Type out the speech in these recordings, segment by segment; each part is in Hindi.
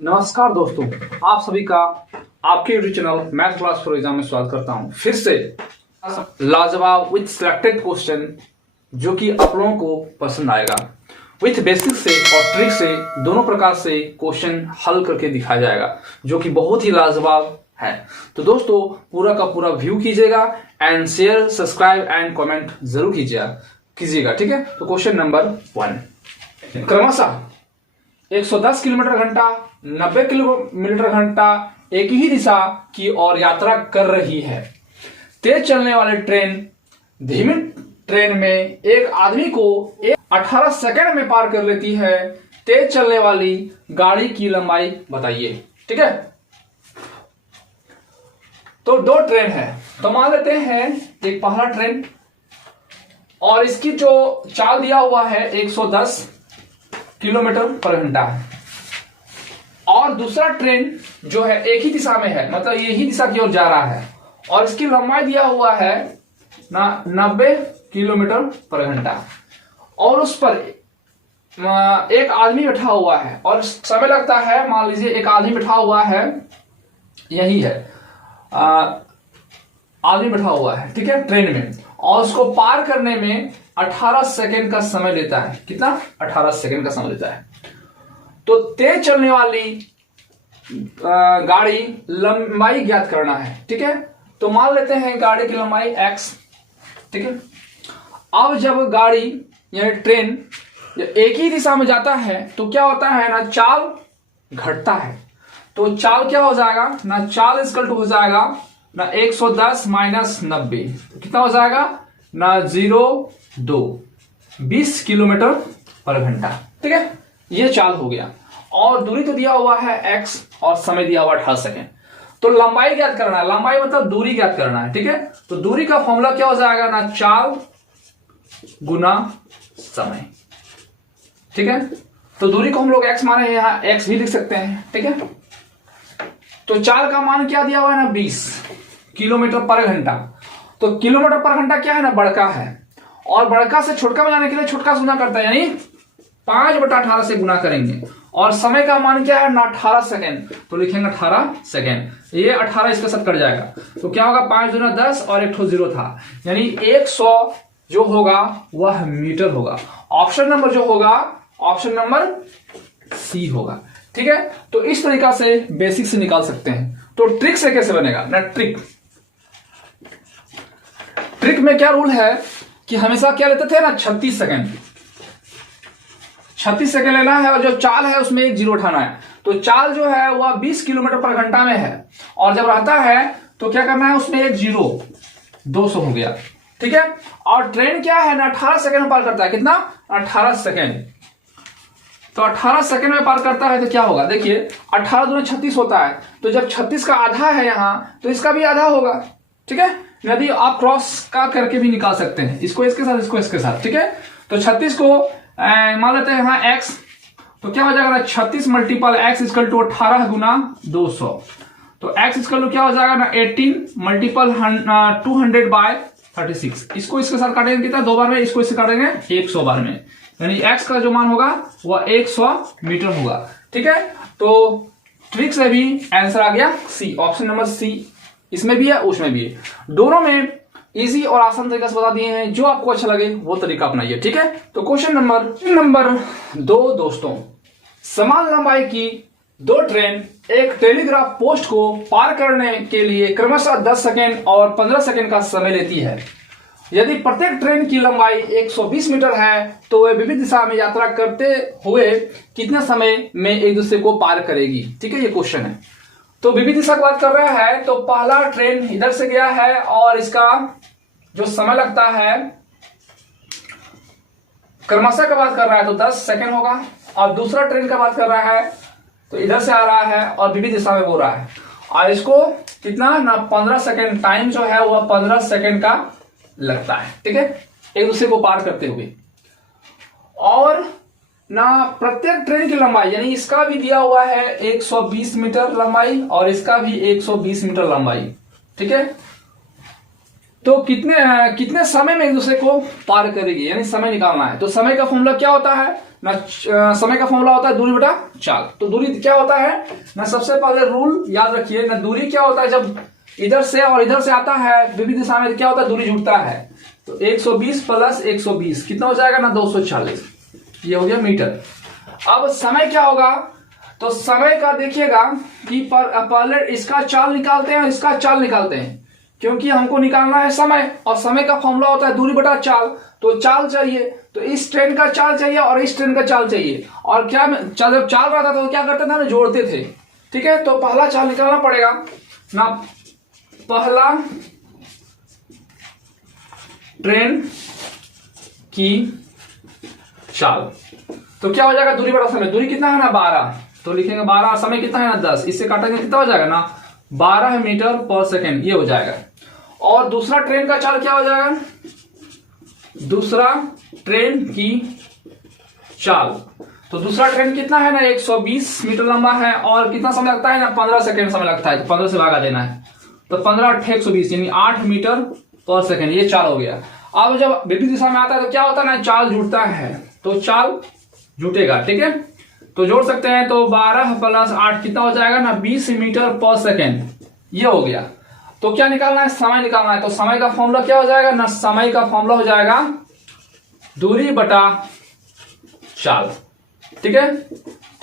नमस्कार दोस्तों, आप सभी का आपके YouTube channel math class for exam में स्वागत करता हूं। फिर से लाजवाब विथ सिलेक्टेड क्वेश्चन जो कि आप लोगों को पसंद आएगा। विथ बेसिक से और ट्रिक से दोनों प्रकार से क्वेश्चन हल करके दिखाया जाएगा जो कि बहुत ही लाजवाब है। तो दोस्तों पूरा का पूरा व्यू कीजिएगा and share, subscribe and comment जरूर कीजिएगा, ठीक है। तो क्वेश्चन नंबर 1, क्रमशः 110 किलोमीटर घंटा, 90 किलोमीटर घंटा एक ही दिशा की ओर यात्रा कर रही है। तेज चलने वाली ट्रेन धीमी ट्रेन में एक आदमी को 18 सेकंड में पार कर लेती है। तेज चलने वाली गाड़ी की लंबाई बताइए, ठीक है। तो दो ट्रेन है, तो मान लेते हैं एक पहला ट्रेन और इसकी जो चाल दिया हुआ है 110 किलोमीटर पर घंटा है और दूसरा ट्रेन जो है एक ही दिशा में है, मतलब यही दिशा की ओर जा रहा है और इसकी लंबाई दिया हुआ है 90 किलोमीटर पर घंटा और उस पर एक आदमी बैठा हुआ है और समय लगता है, मान लीजिए एक आदमी बैठा हुआ है, यही है आदमी बैठा हुआ है, ठीक है, ट्रेन में, और उसको पार करने में 18 सेकंड का समय लेता है। कितना? 18 सेकंड का समय लेता है। तो तेज चलने वाली गाड़ी लंबाई ज्ञात करना है, ठीक है। तो मान लेते हैं गाड़ी की लंबाई x, ठीक है। अब जब गाड़ी यानी ट्रेन एक ही दिशा में जाता है तो क्या होता है ना, चाल घटता है। तो चाल क्या हो जाएगा ना, चाल इक्वल टू हो जाएगा ना 110 माइनस 90, कितना हो जाएगा ना 20 किलोमीटर पर घंटा, ठीक है। ये चाल हो गया और दूरी तो दिया हुआ है x और समय दिया हुआ 18 सेकेंड। तो लंबाई ज्ञात करना है, लंबाई मतलब दूरी ज्ञात करना है, ठीक है। तो दूरी का फॉर्मूला क्या हो जाएगा ना, चाल गुना समय, ठीक है। तो दूरी को हम लोग x माने, यहां x भी लिख सकते हैं, ठीक है। तो चाल का मान क्या दिया हुआ है ना 20 किलोमीटर पर घंटा। तो किलोमीटर पर घंटा क्या है ना, बड़का है और बड़का से छोटका में जाने के लिए छोटका से गुना करता है, यानी 5/18 से गुना करेंगे और समय का मान क्या है ना 18 सेकेंड। तो लिखेंगे 18 सेकेंड, ये 18 इसके साथ कट जाएगा तो क्या होगा 5 दूना 10 और एक ठो 0 था, यानी 100 जो होगा वह मीटर होगा। ऑप्शन नंबर जो होगा ऑप्शन नंबर सी होगा, ठीक है। तो इस तरीका से बेसिक से निकाल सकते हैं। तो ट्रिक से कैसे बनेगा ना, ट्रिक में क्या रूल है कि हमेशा क्या लेते थे ना 36 सेकेंड लेना है और जो चाल है उसमें एक जीरो उठाना है। तो चाल जो है वह 20 किलोमीटर पर घंटा में है और जब रहता है तो क्या करना है, उसमें एक जीरो, 200 हो गया, ठीक है। और ट्रेन क्या है ना 18 सेकेंड में पार करता है, कितना 18 सेकेंड। तो 18 सेकेंड में पार करता है तो क्या होगा, देखिए 18 दूना 36 होता है, तो जब 36 का आधा है यहां तो इसका भी आधा होगा, ठीक है। यदि आप क्रॉस का करके भी निकाल सकते हैं, इसको इसके साथ, इसको इसके साथ, ठीक है। तो 36 को मान लेते हैं यहाँ x, तो क्या हो जाएगा ना 36 मल्टीपल x इक्वल टू 18 गुना 200। तो x इक्वल टू क्या हो जाएगा ना 18 मल्टीपल 200 बाय 36। इसको इसके साथ काटेंगे कितना, 2 बार में, इसको इससे काटेंगे 100 बार में, यानी x का जो मान होगा वह 100 मीटर होगा, ठीक है। तो ट्रिक से भी आंसर आ गया सी, ऑप्शन नंबर सी, इसमें भी है उसमें भी है, दोनों में इजी और आसान तरीका से बता दिए हैं। जो आपको अच्छा लगे वो तरीका अपनाइए, ठीक है। तो क्वेश्चन नंबर 2 दोस्तों, समान लंबाई की दो ट्रेन एक टेलीग्राफ पोस्ट को पार करने के लिए क्रमशः 10 सेकेंड और 15 सेकेंड का समय लेती है। यदि प्रत्येक ट्रेन की लंबाई 120 मीटर है तो वे विविध दिशा में यात्रा करते हुए कितने समय में एक दूसरे को पार करेगी, ठीक है। ये क्वेश्चन है। तो विविध दिशा की बात कर रहा है तो पहला ट्रेन इधर से गया है और इसका जो समय लगता है क्रमशः का बात कर रहा है तो 10 सेकेंड होगा, और दूसरा ट्रेन का बात कर रहा है तो इधर से आ रहा है और विविध दिशा में बोल रहा है और इसको कितना ना 15 सेकेंड, टाइम जो है वह 15 सेकेंड का लगता है, ठीक है, एक दूसरे को पार करते हुए। और ना प्रत्येक ट्रेन की लंबाई, यानी इसका भी दिया हुआ है 120 मीटर लंबाई और इसका भी 120 मीटर लंबाई, ठीक है। तो कितने समय में एक दूसरे को पार करेगी, यानी समय निकालना है। तो समय का फॉर्मूला क्या होता है ना समय का फॉर्मूला होता है दूरी बटा चाल। तो दूरी क्या होता है ना, सबसे पहले रूल याद रखिए ना, दूरी क्या होता है जब इधर से और इधर से आता है विपरीत दिशा में, क्या होता है दूरी जुड़ता है। तो 120 प्लस 120 कितना हो जाएगा ना 240, ये हो गया मीटर। अब समय क्या होगा, तो समय का देखिएगा कि पहले इसका चाल निकालते हैं और इसका चाल निकालते हैं, क्योंकि हमको निकालना है समय, और समय का फॉर्मूला होता है दूरी बटा चाल। तो चाल चाहिए, तो इस ट्रेन का चाल चाहिए और इस ट्रेन का चाल चाहिए। और क्या जब चाल रहता था तो क्या करते थे ना, जोड़ते थे। ठीक है, तो पहला चाल निकालना पड़ेगा ना, पहला ट्रेन की चाल, तो क्या हो जाएगा दूरी बटा समय। दूरी कितना है ना 12, तो लिखेंगे 12, समय कितना है ना 10, इससे काटेंगे कितना हो जाएगा ना 12 मीटर पर सेकेंड, ये हो जाएगा। और दूसरा ट्रेन का चाल क्या हो जाएगा, दूसरा ट्रेन की चाल, तो दूसरा ट्रेन कितना है ना 120 मीटर लंबा है और कितना समय लगता है ना 15 सेकेंड समय लगता है, तो 15 से भागा देना है, तो 15 8 120 यानी 8 मीटर पर सेकेंड, ये चाल हो गया। अब जब विपरीत दिशा में आता है तो क्या होता है ना, चाल जुड़ता है, तो चाल जुटेगा। ठीक है, तो जोड़ सकते हैं, तो 12 प्लस 8 कितना हो जाएगा ना 20 मीटर पर सेकेंड, ये हो गया। तो क्या निकालना है, समय निकालना है। तो समय का फॉर्मूला क्या हो जाएगा ना, समय का फॉर्मूला हो जाएगा दूरी बटा चाल। ठीक है,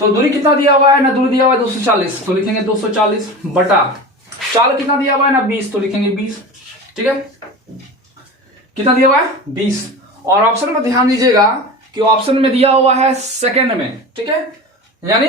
तो दूरी कितना दिया हुआ है ना, दूरी दिया हुआ है 240, तो लिखेंगे 240 बटा चाल कितना दिया हुआ है ना 20, तो लिखेंगे 20। ठीक है, कितना दिया हुआ है 20। और ऑप्शन में ध्यान दीजिएगा कि ऑप्शन में दिया हुआ है सेकंड में। ठीक है, यानी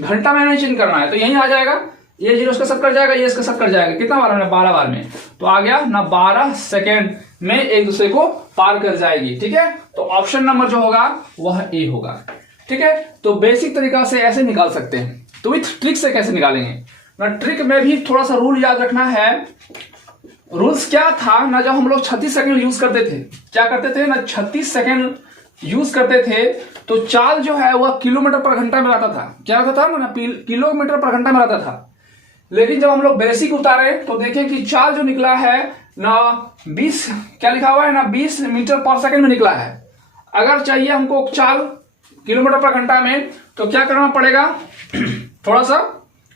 घंटा में नहीं चेंज करना है, तो यही आ जाएगा, ये 0 इसका साथ कट जाएगा, ये इसका साथ कट जाएगा, कितना बार में 12 बार में, तो आ गया ना 12 सेकेंड में एक दूसरे को पार कर जाएगी। ठीक है, तो ऑप्शन नंबर जो होगा वह ए होगा। ठीक है, तो बेसिक तरीका से ऐसे निकाल सकते हैं। तो विथ ट्रिक से कैसे निकालेंगे ना, ट्रिक में भी थोड़ा सा रूल याद रखना है। रूल्स क्या था ना, जब हम लोग 36 सेकंड यूज करते थे, क्या करते थे ना 36 सेकंड यूज करते थे, तो चाल जो है वह किलोमीटर पर घंटा में रहता था। क्या रहता था ना, किलोमीटर पर घंटा में रहता था। लेकिन जब हम लोग बेसिक उतारे तो देखें कि चाल जो निकला है ना 20, क्या लिखा हुआ है ना 20 मीटर पर सेकंड में निकला है। अगर चाहिए हमको चाल किलोमीटर पर घंटा में, तो क्या करना पड़ेगा, थोड़ा सा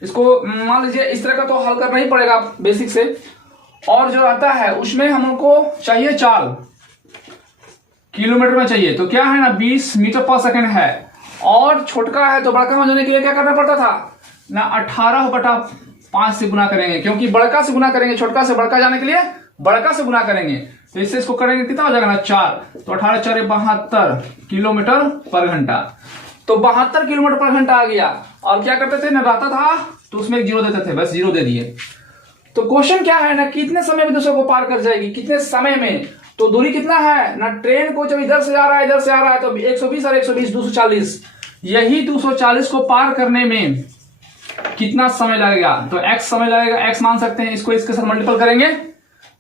इसको मान लीजिए इस तरह का तो हल करना ही पड़ेगा बेसिक से। और जो आता है उसमें हमको चाहिए चाल किलोमीटर में चाहिए, तो क्या है ना 20 मीटर पर सेकंड है, और छोटका है तो बड़का में जाने के लिए क्या करना पड़ता था ना 18/5 से गुना करेंगे, क्योंकि बड़का से गुना करेंगे, छोटका से बड़का जाने के लिए बड़का से गुना करेंगे, तो इससे इसको करेंगे कितना हो जाएगा ना 4, तो 18 4 72 किलोमीटर पर घंटा, तो 72 किलोमीटर पर घंटा आ गया। और क्या करते थे ना, रहता था तो उसमें एक 0 देते थे, बस 0 दे दिए। तो क्वेश्चन क्या है ना, कितने समय में दूसरे को पार कर जाएगी, कितने समय में। तो दूरी कितना है ना, ट्रेन को जब इधर से आ रहा है इधर से आ रहा है, तो 120 और 120 240, यही 240 को पार करने में कितना समय लगेगा, तो x समय लगेगा। x मान सकते हैं, इसको इसके साथ मल्टीपल करेंगे,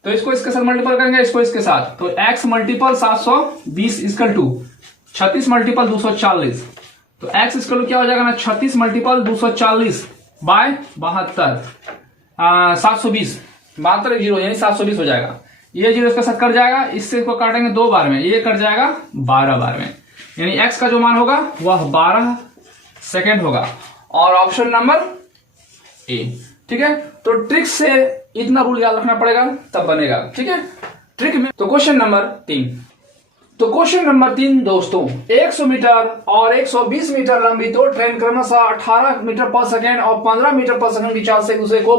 तो इसको इसके साथ मल्टीपल करेंगे, इसको इसके साथ, तो x multiple 720 equal to 36 multiple 240, तो x इक्वल टू क्या हो जाएगा ना 36 मल्टीपल 240 बाय 72, 720, 72 जीरो यानी 720 हो जाएगा। ये जीरो इसके साथ कट जाएगा, इससे इसको काटेंगे 2 बार में, ये कट जाएगा 12 बार में, यानी x का जो मान होगा वह 12 सेकेंड होगा। और ऑप्शन नंबर ए। ठीक है, तो ट्रिक से इतना रूल याद रखना पड़ेगा तब बनेगा। ठीक है, ट्रिक में तो क्वेश्चन नंबर 3, तो क्वेश्चन नंबर 3 दोस्तों, 100 मीटर और 120 मीटर लंबी दो ट्रेन क्रमशः 18 मीटर पर सेकेंड और 15 मीटर पर सेकेंड की चाल से एक दूसरे को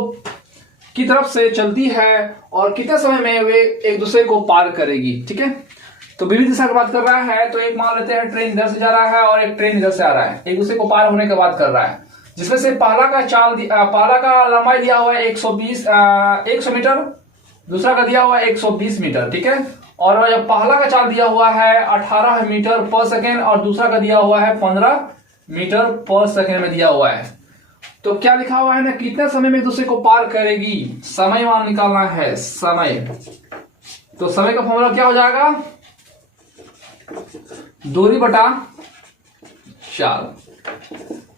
की तरफ से चलती है, और कितने समय में वे एक दूसरे को पार करेगी। ठीक है, तो विविध दिशा की बात कर रहा है, तो एक मान लेते हैं ट्रेन इधर से जा रहा है और एक ट्रेन इधर से आ रहा है, एक दूसरे को पार होने की बात कर रहा है, जिसमें से पहला का लंबाई दिया हुआ है 100 मीटर, दूसरा का दिया हुआ है 120 मीटर। ठीक है, और जब पहला का चाल दिया हुआ है 18 मीटर पर सेकेंड और दूसरा का दिया हुआ है 15 मीटर पर सेकेंड में दिया हुआ है, तो क्या लिखा हुआ है ना, कितने समय में दूसरे को पार करेगी, समय मान निकालना है समय। तो समय का फॉर्मूला क्या हो जाएगा, दूरी बटा चाल।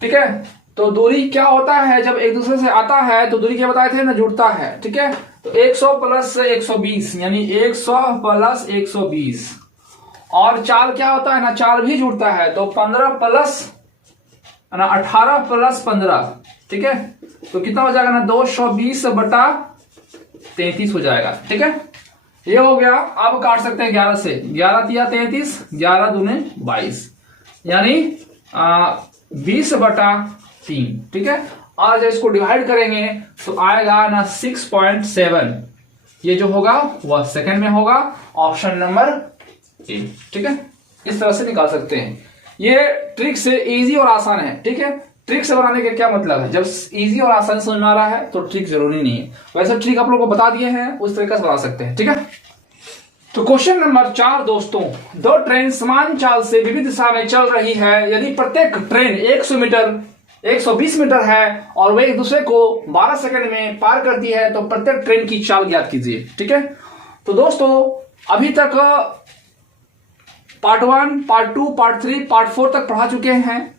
ठीक है, तो दूरी क्या होता है, जब एक दूसरे से आता है तो दूरी क्या बताए थे ना, जुड़ता है। ठीक है, तो 100 प्लस 120 यानी 100 प्लस 120, और चाल क्या होता है ना, चाल भी जुड़ता है, तो 15 प्लस ना 18 प्लस 15, ठीक है, तो कितना हो जाएगा ना 220/33 हो जाएगा, ठीक है। ये हो गया। अब काट सकते हैं 11 से, 11 तिया 33, 11 दूने 22, यानी 20/3, ठीक है। और जब इसको डिवाइड करेंगे तो आएगा ना 6.7, ये जो होगा वह सेकंड में होगा, ऑप्शन नंबर ए, ठीक है। इस तरह से निकाल सकते हैं। ये ट्रिक से इजी और आसान है, ठीक है। ट्रिक से बनाने का क्या मतलब है, जब इजी और आसान समझ में आ रहा है तो ट्रिक जरूरी नहीं है, वैसे ट्रिक आप लोगों को बता दिए हैं, उस तरीके से बना सकते हैं, ठीक है। तो क्वेश्चन नंबर 4 दोस्तों, दो ट्रेन समान चाल से विविध दिशा में चल रही है। यदि प्रत्येक ट्रेन 100 मीटर 120 मीटर है और वे एक दूसरे को 12 सेकंड में पार करती है, तो प्रत्येक ट्रेन की चाल ज्ञात कीजिए, ठीक है। तो दोस्तों अभी तक पार्ट 1, पार्ट 2, पार्ट 3, पार्ट 4 तक पढ़ा चुके हैं।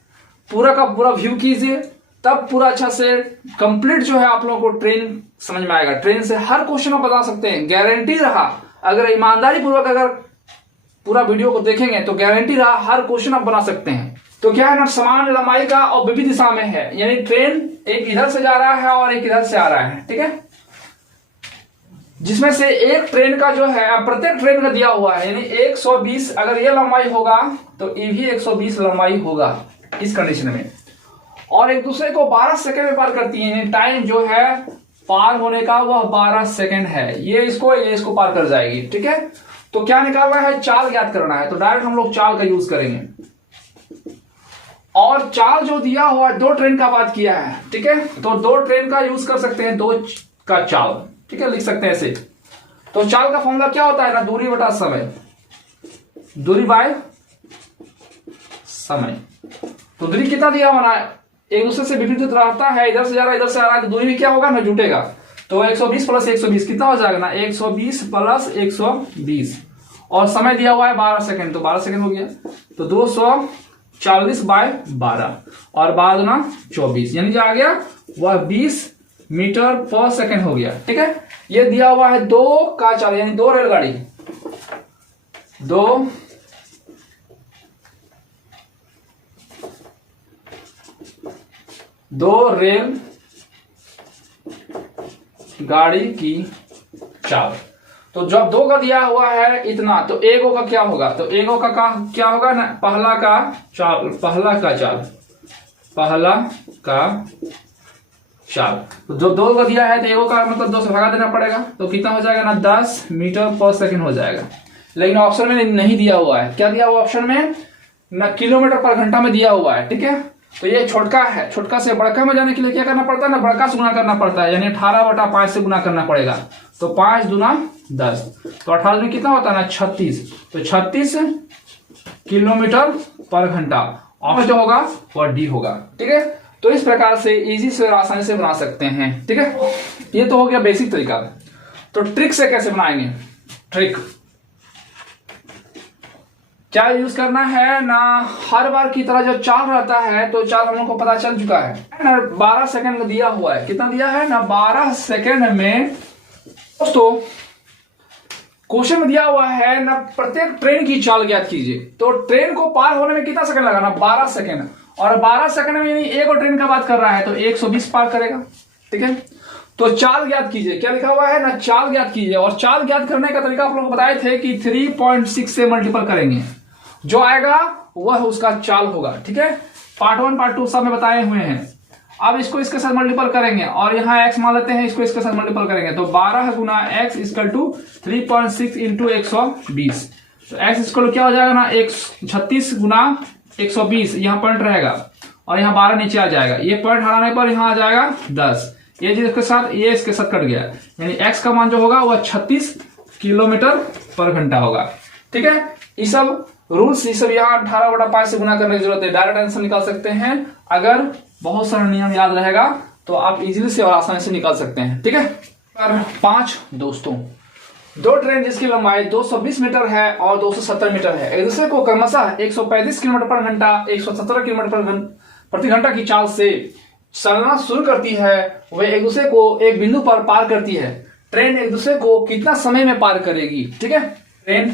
पूरा का पूरा व्यू कीजिए, तब पूरा अच्छा से कंप्लीट जो है आप लोगों को ट्रेन समझ में आएगा। ट्रेन से हर क्वेश्चन आप बता सकते हैं, गारंटी रहा। अगर ईमानदारी पूर्वक अगर पूरा वीडियो को देखेंगे तो गारंटी रहा हर क्वेश्चन आप बना सकते हैं। तो क्या है ना, समान लंबाई का और विविध दिशा में है, यानी ट्रेन एक इधर से जा रहा है और एक इधर से आ रहा है, ठीक है। जिसमें से एक ट्रेन का जो है प्रत्येक ट्रेन का दिया हुआ है, यानी 120 अगर ये लंबाई होगा तो ये भी 120 लंबाई होगा इस कंडीशन में, और एक दूसरे को 12 सेकंड में पार करती है, यानी टाइम जो है पार होने का वह 12 सेकंड है। ये इसको पार कर जाएगी, ठीक है। तो क्या निकालना है, चाल ज्ञात करना है, तो डायरेक्ट हम लोग चाल का यूज करेंगे। और चाल जो दिया हुआ है, दो ट्रेन का बात किया है, ठीक है, तो दो ट्रेन का यूज कर सकते हैं, दो का चाल, ठीक है, लिख सकते हैं ऐसे। तो चाल का फॉर्मूला क्या होता है ना, दूरी बटा समय, दूरी बाय समय। तो दूरी कितना दिया हुआ ना, एक दूसरे से विपरीत रहता है, इधर से जा रहा है इधर से आ रहा है, तो दूरी भी क्या होगा ना, जुटेगा। तो 120 प्लस 120 कितना हो जाएगा ना, 120 प्लस 120, और समय दिया हुआ है 12 सेकंड, तो 12 सेकंड हो गया। तो 240/12 और 12 गुना 24, यानी जो आ गया वह 20 मीटर पर सेकंड हो गया, ठीक है। ये दिया हुआ है 2 का चाल, यानी 2 रेलगाड़ी, 2 रेल गाड़ी की चाल। तो जब 2 का दिया हुआ है इतना, तो एगो का क्या होगा, तो एगो का क्या होगा ना, पहला का चाल। तो जो 2 का दिया है तो एगो का मतलब 2 से भगा देना पड़ेगा, तो कितना हो जाएगा ना, 10 मीटर पर सेकंड हो जाएगा। लेकिन ऑप्शन में नहीं दिया हुआ है, क्या दिया हुआ ऑप्शन में ना, किलोमीटर पर घंटा में दिया हुआ है, ठीक है। तो ये छोटका है, छोटका से बड़का में जाने के लिए क्या करना पड़ता है ना, बड़का से गुना करना पड़ता है, यानी 18/5 से गुना करना पड़ेगा। तो 5 दूना 10, तो 18 में कितना होता है ना, 36, तो 36 किलोमीटर पर घंटा, और जो होगा वह डी होगा, ठीक है। तो इस प्रकार से इजी से आसानी से बना सकते हैं, ठीक है। ये तो हो गया बेसिक तरीका। तो ट्रिक से कैसे बनाएंगे, ट्रिक क्या यूज करना है ना, हर बार की तरह जो चाल रहता है, तो चाल हम लोग को पता चल चुका है ना, 12 सेकंड में दिया हुआ है, कितना दिया है ना, 12 सेकंड में। दोस्तों क्वेश्चन में दिया हुआ है ना, प्रत्येक ट्रेन की चाल ज्ञात कीजिए। तो ट्रेन को पार होने में कितना सेकंड लगा ना, 12 सेकंड, और 12 सेकंड में एक और ट्रेन का बात कर रहा है, तो 120 पार करेगा, ठीक है। तो चाल ज्ञात कीजिए, क्या लिखा हुआ है ना, चाल ज्ञात कीजिए। और चाल ज्ञात करने का तरीका आप लोग को बताए थे कि 3.6 से मल्टीपल करेंगे, जो आएगा वह उसका चाल होगा, ठीक है। पार्ट 1 पार्ट 2 सब में बताए हुए हैं। अब इसको इसके साथ मल्टीपल करेंगे, और यहाँ x मान लेते हैं, इसको इसके साथ मल्टीपल करेंगे, तो 12 गुना x इक्वल टू 3.6 इंटू 120। तो x इक्वल क्या हो जाएगा ना, 36 गुना 120, यहाँ पॉइंट रहेगा, और यहाँ 12 नीचे आ जाएगा, ये पॉइंट हटाने पर यहाँ आ जाएगा 10, ये इसके साथ ये इसके साथ कट गया, यानी x का मान जो होगा वह 36 किलोमीटर पर घंटा होगा, ठीक है। ये सब रूल्स, ये सब यहाँ 18/5 से गुना करने की जरूरत है, डायरेक्ट आंसर निकाल सकते हैं। अगर बहुत सारा नियम याद रहेगा तो आप इजीली से और आसानी से निकाल सकते हैं, ठीक है। 5 दोस्तों, दो ट्रेन जिसकी लंबाई 220 मीटर है और 270 मीटर है, एक दूसरे को क्रमशः 135 किलोमीटर पर घंटा 117 किलोमीटर प्रति घंटा की चाल से चलना शुरू करती है। वे एक दूसरे को एक बिंदु पर पार करती है। ट्रेन एक दूसरे को कितना समय में पार करेगी, ठीक है। ट्रेन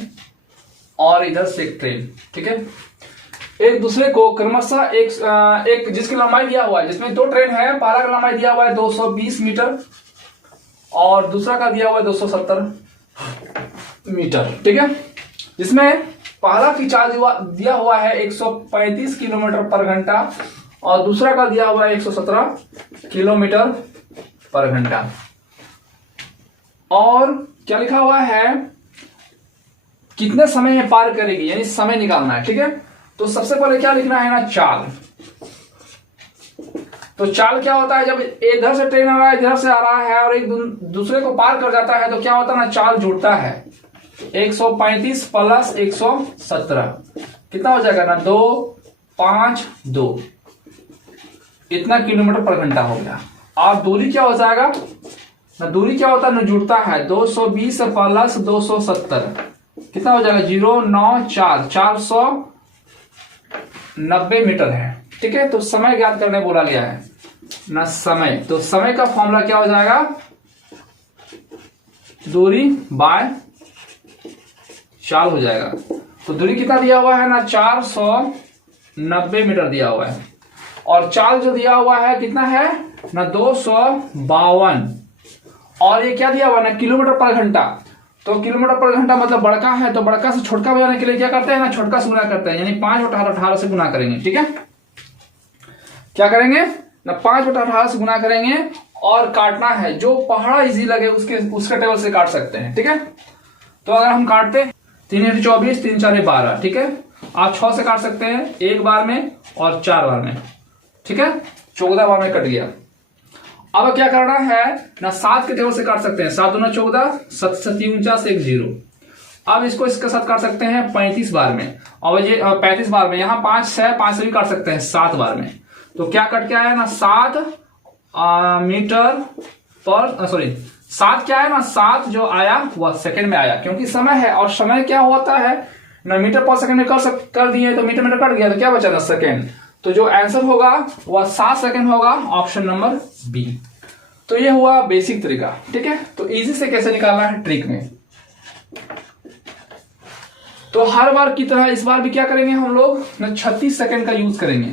और इधर से एक ट्रेन, ठीक है। एक दूसरे को क्रमशः एक जिसकी लंबाई दिया हुआ है, जिसमें दो ट्रेन है, पहला का लंबाई दिया हुआ है 220 मीटर और दूसरा का दिया हुआ है 270 मीटर, ठीक है। जिसमें पहला की चाल दिया हुआ है 135 किलोमीटर पर घंटा और दूसरा का दिया हुआ है 117 किलोमीटर पर घंटा। और क्या लिखा हुआ है, कितने समय में पार करेगी, यानी समय निकालना है, ठीक है। तो सबसे पहले क्या लिखना है ना, चाल। तो चाल क्या होता है, जब इधर से ट्रेन आ रहा है, इधर से आ रहा है और एक दूसरे को पार कर जाता है तो क्या होता है ना, चाल जुड़ता है। 135 प्लस 117 कितना हो जाएगा ना, 252 इतना किलोमीटर पर घंटा हो गया। और दूरी क्या हो जाएगा ना, दूरी क्या होता है ना, जुड़ता है 220 प्लस 270 कितना हो जाएगा, 094 490 मीटर है, ठीक है। तो समय ज्ञात करने बोला गया है ना, समय। तो समय का फॉर्मूला क्या हो जाएगा, दूरी बाय चाल हो जाएगा। तो दूरी कितना दिया हुआ है ना, 490 मीटर दिया हुआ है और चाल जो दिया हुआ है कितना है ना, 252 और ये क्या दिया हुआ है ना, किलोमीटर पर घंटा। तो किलोमीटर पर घंटा मतलब बड़का है, तो बड़का से छोटका बजाने के लिए क्या करते हैं ना, छोटका से गुना करते हैं, यानी 5/18 से गुना करेंगे, ठीक है। क्या करेंगे ना, 5/18 से गुना करेंगे और काटना है, जो पहाड़ा इजी लगे उसके टेबल से काट सकते हैं, ठीक है। तो अगर हम काटते 3 × 24 3 × 4 12, ठीक है। आप 6 से काट सकते हैं, एक बार में और 4 बार में, ठीक है। 14 बार में कट गया। अब क्या करना है ना, 7 के टेबल से काट सकते हैं, 7 दूना 14 7 7 49 1 0। अब इसको इसके साथ काट सकते हैं 35 बार में और ये 35 बार में, यहाँ 5 से भी काट सकते हैं 7 बार में। तो क्या कट के आया ना, 7 मीटर पर, सॉरी 7 क्या है ना, 7 जो आया वह सेकंड में आया, क्योंकि समय है और समय क्या होता है ना, मीटर पर सेकंड में कर दिए तो मीटर कट गया, तो क्या बचा ना, सेकंड। तो जो आंसर होगा वह 7 सेकंड होगा, ऑप्शन नंबर बी। तो ये हुआ बेसिक तरीका, ठीक है। तो इजी से कैसे निकालना है ट्रिक में। तो हर बार की तरह इस बार भी क्या करेंगे हम लोग ना, 36 सेकंड का यूज करेंगे,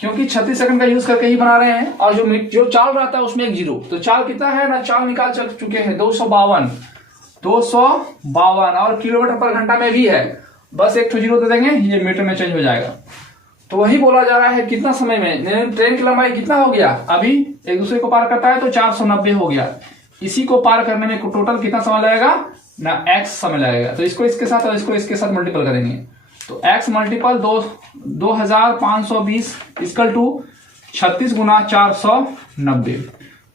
क्योंकि 36 सेकंड का यूज करके ही बना रहे हैं। और जो चाल रहता है उसमें एक जीरो, तो चाल कितना है ना, चाल निकाल चुके हैं 252 और किलोमीटर पर घंटा में भी है, बस एक जीरो दे देंगे, ये मीटर में चेंज हो जाएगा। तो वही बोला जा रहा है कितना समय में, ट्रेन की लंबाई कितना हो गया, अभी एक दूसरे को पार करता है तो 490 हो गया, इसी को पार करने में टोटल कितना समय लगेगा ना, x समय लगेगा। तो इसको इसके साथ और इसको इसके साथ मल्टीपल करेंगे, तो x मल्टीपल 2520 इक्वल टू 36 गुना 490।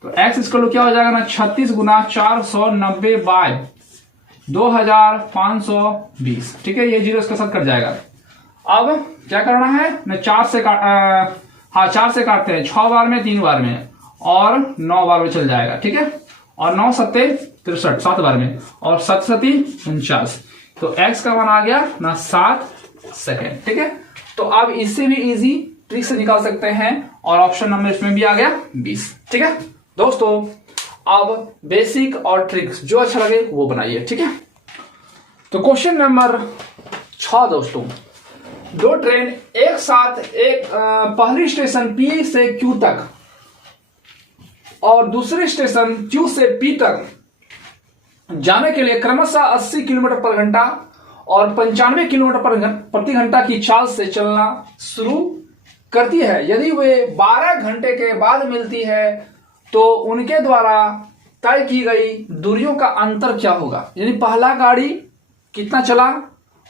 तो x इक्वल टू क्या हो जाएगा ना, 36 गुना 490 बाय 2520, ठीक है। ये जीरो इसके साथ कट जाएगा। अब क्या करना है ना, 4 से काटते हैं, 6 बार में 3 बार में और 9 बार में चल जाएगा, ठीक है। और 9 सत्ते 63 7 बार में और 7 सती 49। तो x का मान आ गया ना 7 सेकेंड, ठीक है। तो अब इससे भी इजी ट्रिक से निकाल सकते हैं और ऑप्शन नंबर इसमें भी आ गया 20, ठीक है दोस्तों। अब बेसिक और ट्रिक्स जो अच्छा लगे वो बनाइए, ठीक है। तो क्वेश्चन नंबर 6 दोस्तों, दो ट्रेन एक साथ पहली स्टेशन P से Q तक और दूसरे स्टेशन Q से P तक जाने के लिए क्रमशः 80 किलोमीटर पर घंटा और 95 किलोमीटर प्रति घंटा की चाल से चलना शुरू करती है। यदि वे 12 घंटे के बाद मिलती है तो उनके द्वारा तय की गई दूरियों का अंतर क्या होगा, यानी पहला गाड़ी कितना चला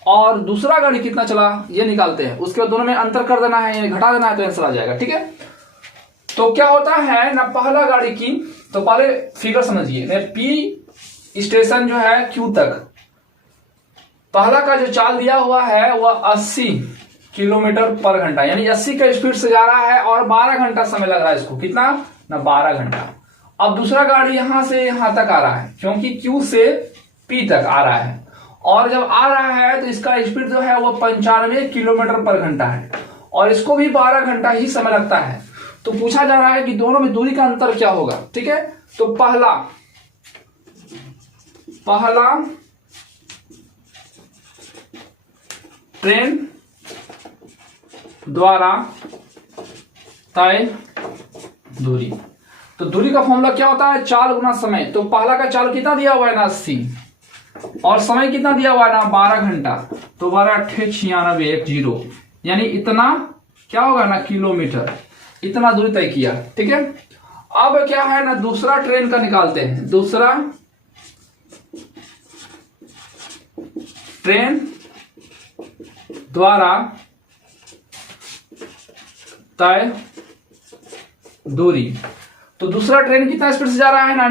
और दूसरा गाड़ी कितना चला ये निकालते हैं। उसके बाद दोनों में अंतर कर देना है, यानी घटा देना है, तो आंसर आ जाएगा, ठीक है। तो क्या होता है ना, पहला गाड़ी की, तो पहले फिगर समझिए, P स्टेशन जो है Q तक, पहला का जो चाल दिया हुआ है वह 80 किलोमीटर पर घंटा, यानी 80 का स्पीड से जा रहा है और 12 घंटा समय लग रहा है इसको, कितना ना 12 घंटा। अब दूसरा गाड़ी यहां से यहां तक आ रहा है, क्योंकि Q से P तक आ रहा है, और जब आ रहा है तो इसका स्पीड जो है वो 95 किलोमीटर पर घंटा है और इसको भी 12 घंटा ही समय लगता है। तो पूछा जा रहा है कि दोनों में दूरी का अंतर क्या होगा, ठीक है। तो पहला ट्रेन द्वारा तय दूरी। तो दूरी का फॉर्मूला क्या होता है, चाल गुना समय। तो पहला का चाल कितना दिया हुआ है ना 80, और समय कितना दिया हुआ है ना 12 घंटा। तो 12 8 96 1 0, यानी इतना क्या होगा ना किलोमीटर, इतना दूरी तय किया। ठीक है, अब क्या है ना दूसरा ट्रेन का निकालते हैं। दूसरा ट्रेन द्वारा तय दूरी। तो दूसरा ट्रेन कितना स्पीड से जा रहा है ना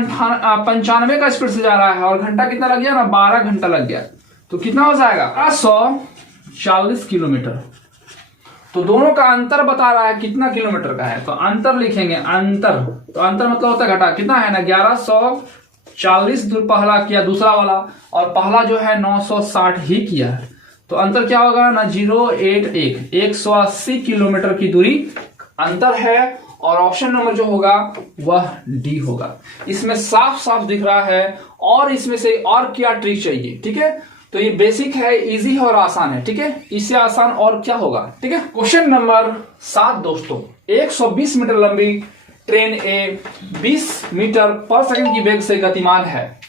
95 का स्पीड से जा रहा है, और घंटा कितना लग गया ना 12 घंटा लग गया। तो कितना हो जाएगा 140 किलोमीटर। तो दोनों का अंतर बता रहा है कितना किलोमीटर का है, तो अंतर लिखेंगे। अंतर, तो अंतर मतलब होता है घटा, कितना है ना 1140 पहला किया दूसरा वाला, और पहला जो है 960 ही किया। तो अंतर क्या होगा ना 081, 180 किलोमीटर की दूरी अंतर है। और ऑप्शन नंबर जो होगा वह डी होगा। इसमें साफ साफ दिख रहा है, और इसमें से और क्या ट्रिक चाहिए। ठीक है, तो ये बेसिक है, इजी है और आसान है। ठीक है, इससे आसान और क्या होगा। ठीक है, क्वेश्चन नंबर 7 दोस्तों, 120 मीटर लंबी ट्रेन ए 20 मीटर पर सेकंड की वेग से गतिमान है।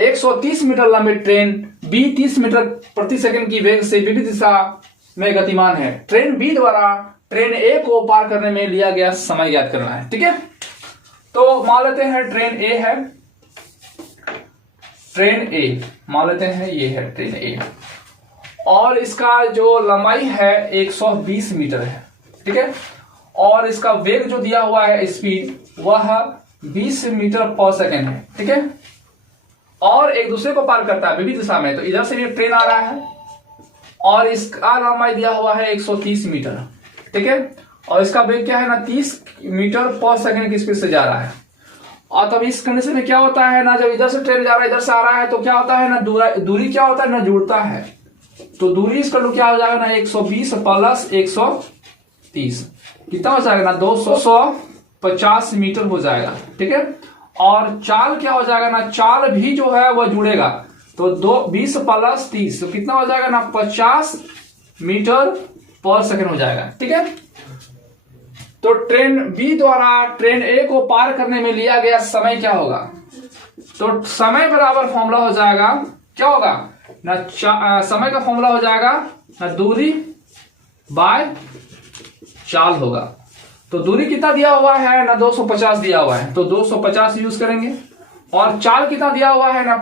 130 मीटर लंबी ट्रेन बी 30 मीटर प्रति सेकंड की वेग से विपरीत दिशा में गतिमान है। ट्रेन बी द्वारा ट्रेन ए को पार करने में लिया गया समय ज्ञात करना है। ठीक है, तो मान लेते हैं ट्रेन ए है, ट्रेन ए मान लेते हैं ये है ट्रेन ए, और इसका जो लंबाई है 120 मीटर है। ठीक है, और इसका वेग जो दिया हुआ है स्पीड वह 20 मीटर पर सेकेंड है। ठीक है, और एक दूसरे को पार करता है विपरीत दिशा में। तो इधर से भी ट्रेन आ रहा है, और इसका लंबाई दिया हुआ है 130 मीटर। ठीक है, और इसका वेग क्या है ना 30 मीटर पर सेकंड की स्पीड से जा रहा है। और तब इस कंडीशन में क्या होता है ना, जब इधर से ट्रेन जा रहा है इधर से आ रहा है, तो क्या होता है ना दूरी क्या होता है ना जुड़ता है। तो दूरी इसका क्या हो जाएगा ना 120 प्लस 130 कितना हो जाएगा ना 250 मीटर हो जाएगा। ठीक है, और चाल क्या हो जाएगा ना, चाल भी जो है वह जुड़ेगा। तो 20 प्लस 30 तो कितना हो जाएगा ना 50 मीटर पर सेकंड हो जाएगा। ठीक है, तो ट्रेन बी द्वारा ट्रेन ए को पार करने में लिया गया समय क्या होगा। तो समय बराबर फॉर्मूला हो जाएगा, क्या होगा ना समय का फॉर्मूला हो जाएगा ना दूरी बाय चाल होगा। तो दूरी कितना दिया हुआ है ना 250 दिया हुआ है, तो 250 यूज करेंगे। और चाल कितना दिया हुआ है ना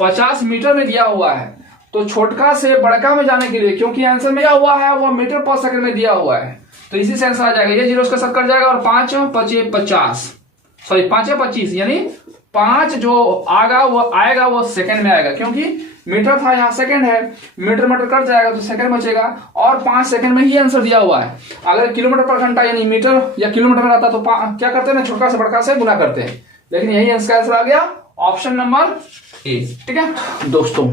50 मीटर में दिया हुआ है। तो छोटका से बड़का में जाने के लिए, क्योंकि आंसर में क्या हुआ है वो मीटर पर सेकंड में दिया हुआ है, तो इसी से आंसर आ जाएगा। ये जीरो इसका सब कट जाएगा, और 5 5 50 सॉरी 5 25 यानी 5 जो आएगा वो सेकंड में आएगा, क्योंकि मीटर था यहाँ सेकंड है, मीटर कट जाएगा तो सेकंड बचेगा, और 5 सेकंड में ही आंसर दिया हुआ है। अगर किलोमीटर पर घंटा यानी मीटर या किलोमीटर में रहता तो क्या करते हैं ना छोटका से बड़का से गुना करते हैं, लेकिन यही आंसर आ गया ऑप्शन नंबर ए। ठीक है दोस्तों,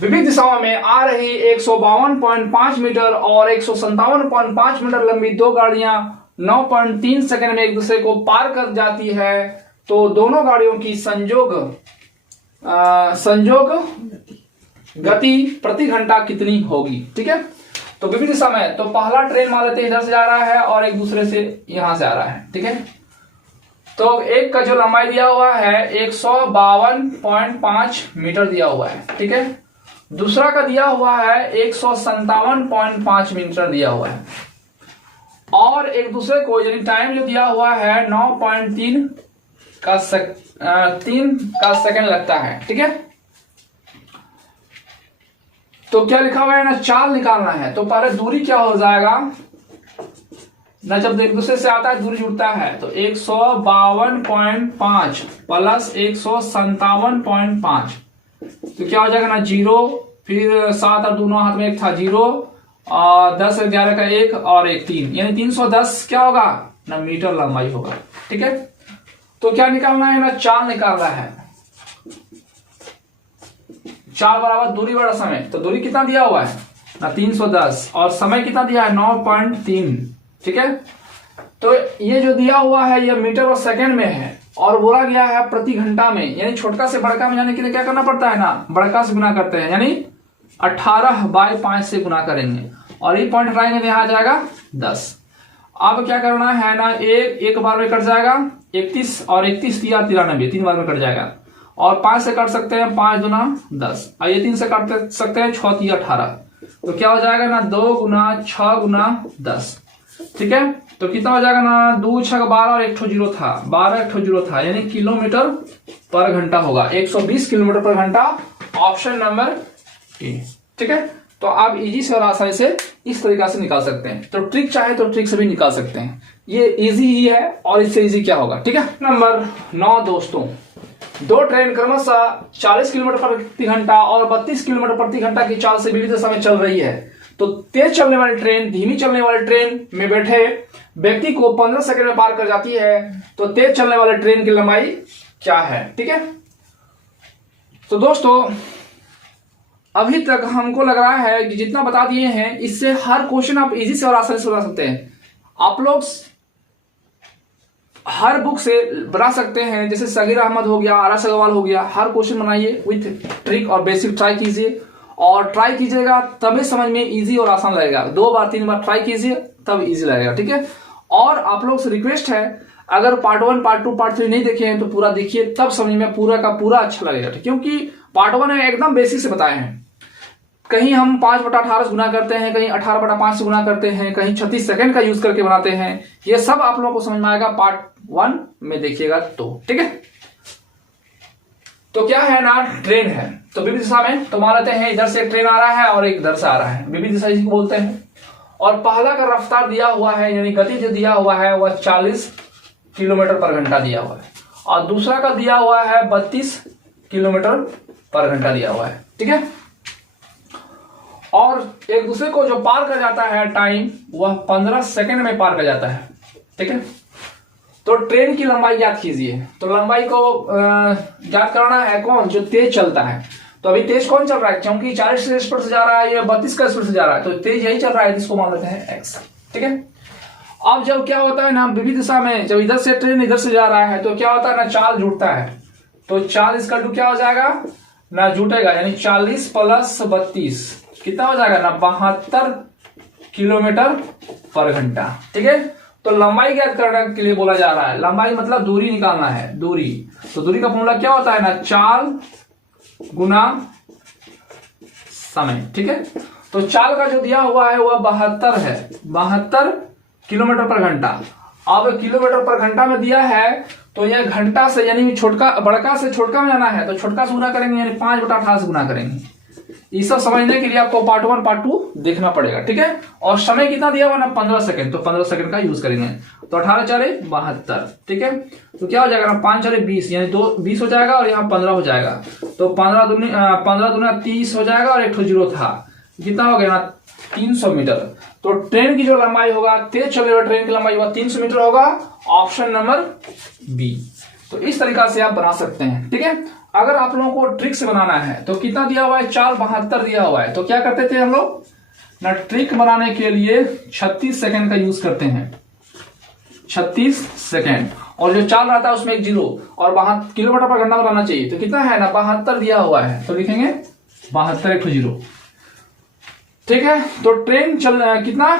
विभिन्न दिशाओं में आ रही 152.5 मीटर और 157.5 मीटर लंबी दो गाड़ियां 9.3 सेकंड में एक दूसरे को पार कर जाती है। तो दोनों गाड़ियों की संयोग गति प्रति घंटा कितनी होगी। ठीक है, तो विभिन्न दिशा में, तो पहला ट्रेन मान लेते हैं इधर से जा रहा है और एक दूसरे से यहां से आ रहा है। ठीक है, तो एक का जो लंबाई दिया हुआ है 152.5 मीटर दिया हुआ है। ठीक है, दूसरा का दिया हुआ है 157.5 मीटर दिया हुआ है, और एक दूसरे को यानी टाइम जो दिया हुआ है 9.3 का 3 का सेकंड लगता है। ठीक है, तो क्या लिखा हुआ है ना चाल निकालना है। तो पहले दूरी क्या हो जाएगा ना, जब एक दूसरे से आता है दूरी जुड़ता है, तो 152.5 प्लस 157.5 तो क्या हो जाएगा ना 0, फिर 7 और दोनों हाथ में 1 था 0, और 10 और 11 का 1 और 1 3 यानी 310 क्या होगा ना मीटर लंबाई होगा। ठीक है, तो क्या निकालना है ना चाल निकालना है। चाल बराबर दूरी बड़ा समय, तो दूरी कितना दिया हुआ है ना 310, और समय कितना दिया है 9.3। ठीक है, तो ये जो दिया हुआ है ये मीटर और सेकंड में है, और बोला गया है प्रति घंटा में, यानी छोटका से बड़का में जाने के लिए क्या करना पड़ता है ना बड़का से गुना करते हैं, यानी 18/5 से गुना करेंगे और ये पॉइंट हटाएंगे तो यहाँ आ जाएगा 10। अब क्या करना है ना, एक बार में कट जाएगा 31 और 31 दिया 93, 3 बार में कट जाएगा। और 5 से काट सकते हैं, 5 दूना 10, और ये 3 से काट सकते हैं, 6 3 18। तो क्या हो जाएगा ना 2 गुना 6 गुना 10। ठीक है, तो कितना हो जाएगा ना 2 6 12 और 1 ठो जीरो था, 12 1 ठो जीरो था, यानी किलोमीटर पर घंटा होगा 120 किलोमीटर पर घंटा, ऑप्शन नंबर ए। ठीक है, तो आप इजी से और आसानी से इस तरीका से निकाल सकते हैं। तो ट्रिक चाहे तो ट्रिक से भी निकाल सकते हैं, ये इजी ही है और इससे इजी क्या होगा। ठीक है, नंबर 9 दोस्तों, दो ट्रेन क्रमशः 40 किलोमीटर प्रति घंटा और 32 किलोमीटर प्रति घंटा की चाल से विविध दिशा में चल रही है। तो तेज चलने वाली ट्रेन धीमी चलने वाली ट्रेन में बैठे व्यक्ति को 15 सेकंड में पार कर जाती है। तो तेज चलने वाली ट्रेन की लंबाई क्या है। ठीक है, तो दोस्तों अभी तक हमको लग रहा है कि जितना बता दिए हैं इससे हर क्वेश्चन आप इजी से और आसानी से बना सकते हैं। आप लोग हर बुक से बना सकते हैं, जैसे सगीर अहमद हो गया, आरएस अग्रवाल हो गया, हर क्वेश्चन बनाइए विथ ट्रिक और बेसिक ट्राई कीजिए और ट्राई कीजिएगा तभी समझ में इजी और आसान लगेगा। 2 बार 3 बार ट्राई कीजिए तब इजी लगेगा। ठीक है, और आप लोग से रिक्वेस्ट है, अगर पार्ट 1 पार्ट 2 पार्ट 3 नहीं देखे हैं तो पूरा देखिए, तब समझ में पूरा का पूरा अच्छा लगेगा। क्योंकि पार्ट 1 में एकदम बेसिक से बताए हैं, कहीं हम 5/18 से गुना करते हैं, कहीं 18/5 से गुना करते हैं, कहीं 36 सेकंड का यूज करके बनाते हैं। ये सब आप लोगों को समझ में आएगा पार्ट 1 में देखिएगा तो। ठीक है, तो क्या है ना, ट्रेन है तो विविध दिशा में, तो मान लेते हैं इधर से ट्रेन आ रहा है और एक इधर से आ रहा है, विविध दिशा इसको बोलते हैं। और पहला का रफ्तार दिया हुआ है, यानी गति जो दिया हुआ है वह 40 किलोमीटर पर घंटा दिया हुआ है, और दूसरा का दिया हुआ है 32 किलोमीटर पर घंटा दिया हुआ है। ठीक है, और एक दूसरे को जो पार कर जाता है टाइम, वह 15 सेकंड में पार कर जाता है। ठीक है, तो ट्रेन की लंबाई ज्ञात कीजिए। तो लंबाई को ज्ञात करना है कौन, जो तेज चलता है। तो अभी तेज कौन चल रहा है, क्योंकि 40 के स्पीड से जा रहा है, या 32 का स्पीड से जा रहा है, तो तेज यही चल रहा है, जिसको मान लेते हैं x। ठीक है, अब जब क्या होता है ना, विविध दिशा में जब इधर से ट्रेन इधर से जा रहा है तो क्या होता है ना, चाल जुटता है। तो चाल इसका क्या हो जाएगा ना, जुटेगा, यानी 40 + 32 कितना हो जाएगा ना 72 किलोमीटर पर घंटा। ठीक है, तो लंबाई ज्ञात करने के लिए बोला जा रहा है, लंबाई मतलब दूरी निकालना है, दूरी। तो दूरी का फॉर्मूला क्या होता है ना, चाल गुना समय। ठीक है, तो चाल का जो दिया हुआ है वह 72 है, 72 किलोमीटर पर घंटा। अब किलोमीटर पर घंटा में दिया है तो यह घंटा से, यानी छोटका बड़का से छोटका में जाना है, तो छोटका से गुना करेंगे, यानी 5/18 से गुना करेंगे। ये सब समझने के लिए आपको पार्ट 1 पार्ट 2 देखना पड़ेगा। ठीक है, और समय कितना दिया हुआ ना 15 सेकंड, तो 15 सेकंड का यूज करेंगे। तो 18 4 72। ठीक है, तो क्या हो जाएगा ना 5 4 20, यानी 2 20 हो जाएगा और यहाँ 15 हो जाएगा। तो 15 दूना 30 हो जाएगा और 1 ठो जीरो था, कितना हो गया ना 300 मीटर। तो ट्रेन की जो लंबाई होगा, तेज चलने वाली ट्रेन की लंबाई होगा 300 मीटर होगा, ऑप्शन नंबर बी। तो इस तरीका से आप बना सकते हैं। ठीक है, अगर आप लोगों को ट्रिक से बनाना है तो कितना दिया हुआ है, चाल 72 दिया हुआ है, तो क्या करते थे हम लोग ना, ट्रिक बनाने के लिए 36 सेकंड का यूज करते हैं, 36 सेकंड, और जो चाल रहता है उसमें 1 जीरो, और 72 किलोमीटर पर घंटा बनाना चाहिए। तो कितना है ना 72 दिया हुआ है, तो लिखेंगे 72 1 जीरो। ठीक है, तो ट्रेन कितना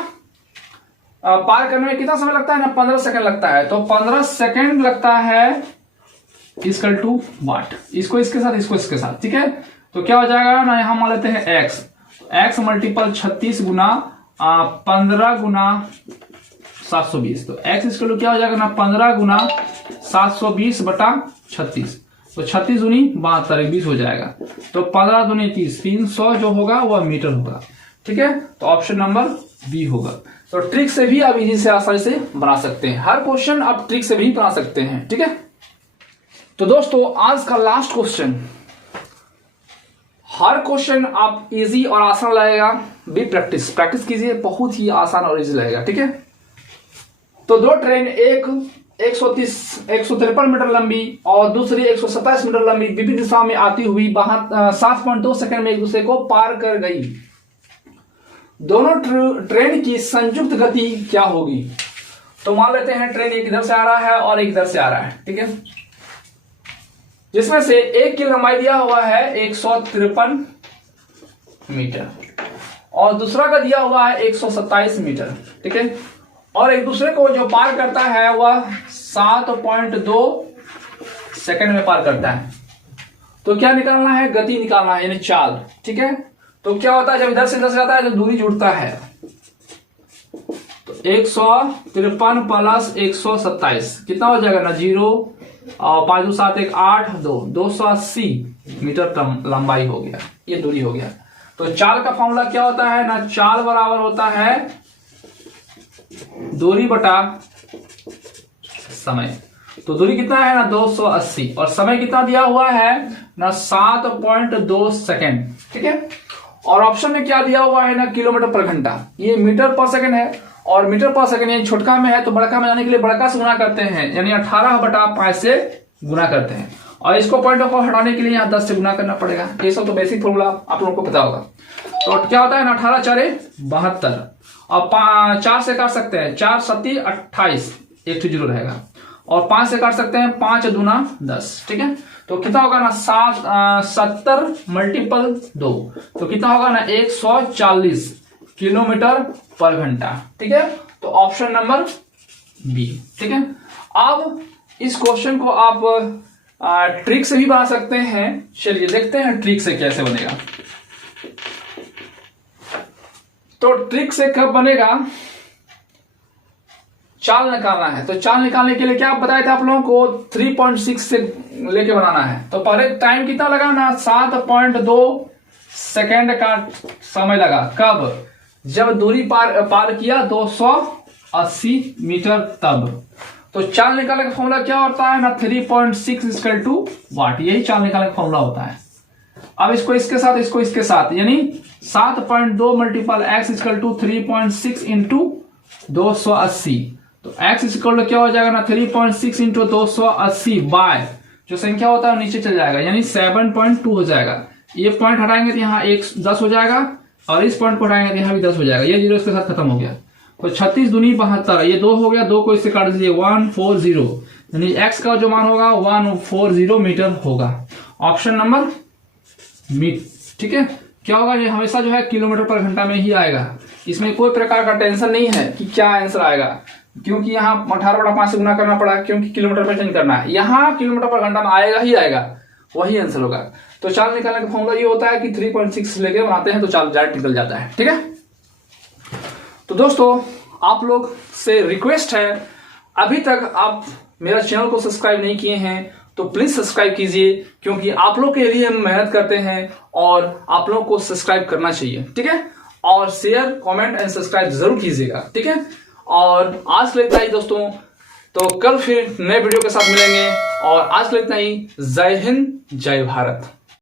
पार करने में कितना समय लगता है ना, 15 सेकंड लगता है। तो 15 सेकंड लगता है इक्वल टू वाट, इसको इसके साथ, इसको इसके साथ। ठीक है, तो क्या हो जाएगा ना, यहां मान लेते हैं x, x मल्टीपल 36 गुना 15 गुना 720। तो x इसके लिए क्या हो जाएगा ना 15 गुना 720/36। तो 36 दूनी 72, 20 हो जाएगा। तो 15 दूनी 30, 300 जो होगा वह मीटर होगा। ठीक है, तो ऑप्शन नंबर बी होगा। तो ट्रिक से भी आप इजी से आसानी से बना सकते हैं, हर क्वेश्चन आप ट्रिक से भी बना सकते हैं। ठीक है, तो दोस्तों आज का लास्ट क्वेश्चन, हर क्वेश्चन आप इजी और आसान लगेगा, भी प्रैक्टिस कीजिए, बहुत ही आसान और इजी लगेगा। ठीक है, तो दो ट्रेन, एक 153 मीटर लंबी और दूसरी 127 मीटर लंबी विभिन्न दिशा में आती हुई 7.2 सेकंड में एक दूसरे को पार कर गई। दोनों ट्रेन की संयुक्त गति क्या होगी। तो मान लेते हैं ट्रेन एक इधर से आ रहा है और एक इधर से आ रहा है। ठीक है, जिसमें से एक की लंबाई दिया हुआ है 153 मीटर और दूसरा का दिया हुआ है 127 मीटर। ठीक है, और एक दूसरे को जो पार करता है वह 7.2 सेकंड में पार करता है। तो क्या निकालना है? गति निकालना है, यानी चाल। ठीक है, तो क्या होता है जब इधर से इधर से जाता है तो दूरी जुड़ता है, तो 153 प्लस 127 कितना हो जाएगा ना? 0 और 5 2 7 1 8 2 280 मीटर लंबाई हो गया, ये दूरी हो गया। तो चाल का फॉर्मूला क्या होता है ना? चाल बराबर होता है दूरी बटा समय। तो दूरी कितना है ना? 280 और समय कितना दिया हुआ है ना? 7.2 सेकेंड। ठीक है, और ऑप्शन में क्या दिया हुआ है ना? किलोमीटर पर घंटा। ये मीटर पर सेकंड है और मीटर पर सेकंड ये छोटका में है तो बड़का में जाने के लिए बड़का से गुना करते हैं, यानी 18/5 से गुना करते हैं। और इसको पॉइंट को हटाने के लिए यहाँ 10 से गुना करना पड़ेगा। ये सब तो बेसिक फॉर्मूला आप लोगों को पता होगा। तो क्या होता है ना? 18 4 72 और 4 से काट सकते हैं, 4 7 28 एक 0 रहेगा, और 5 से काट सकते हैं, 5 दूना 10। ठीक है, तो कितना होगा ना? 70 मल्टीपल 2, तो कितना होगा ना? 140 किलोमीटर पर घंटा। ठीक है, तो ऑप्शन नंबर बी। ठीक है, अब इस क्वेश्चन को आप ट्रिक से भी बना सकते हैं। चलिए देखते हैं ट्रिक से कैसे बनेगा। तो ट्रिक से कब बनेगा? चाल निकालना है, तो चाल निकालने के लिए क्या बताए थे आप लोगों को? 3.6 से लेके बनाना है। तो पहले टाइम कितना लगा ना? 7.2 सेकेंड का समय लगा। कब? जब दूरी पार किया 280 मीटर तब। तो चाल निकालने का फॉर्मूला क्या होता है ना? 3.6 इक्वल टू वाट, यही चाल निकालने का फॉर्मूला होता है। अब इसको इसके साथ, इसको इसके साथ, यानी 7.2 multiple X equal to 3.6 into 280। तो x इक्वल टू क्या हो जाएगा ना? 3.6 इंटू 280 बाय जो संख्या होता है नीचे चल जाएगा, यानी 7.2 हो जाएगा। ये पॉइंट हटाएंगे तो यहाँ 10 हो जाएगा और इस पॉइंट को हटाएंगे तो यहाँ भी 10 हो जाएगा। ये 0 इसके साथ खत्म हो गया। तो 36 दूनी 72, ये 2 हो गया, 2 को इससे काट दीजिए, 140, यानी x का जो मान होगा 140 मीटर होगा। Option number B. ठीक है, क्या होगा? ये हमेशा जो है किलोमीटर पर घंटा में ही आएगा। इसमें कोई प्रकार का टेंशन नहीं है कि क्या आंसर आएगा, क्योंकि यहाँ 18/5 से गुना करना पड़ा, क्योंकि किलोमीटर पर चेंज करना है। यहाँ किलोमीटर पर घंटा में आएगा ही आएगा, वही आंसर होगा। तो चाल निकालने का फॉर्मूला ये होता है कि 3.6 लेके बनाते हैं तो चाल डायरेक्ट निकल जाता है। ठीक है, तो दोस्तों आप लोग से रिक्वेस्ट है, अभी तक आप मेरा चैनल को सब्सक्राइब नहीं किए हैं तो प्लीज सब्सक्राइब कीजिए, क्योंकि आप लोग के लिए हम मेहनत करते हैं और आप लोग को सब्सक्राइब करना चाहिए। ठीक है, और शेयर कमेंट एंड सब्सक्राइब जरूर कीजिएगा। ठीक है, और आज के लिए इतना ही दोस्तों, तो कल फिर नए वीडियो के साथ मिलेंगे। और आज के लिए इतना ही। जय हिंद, जय भारत।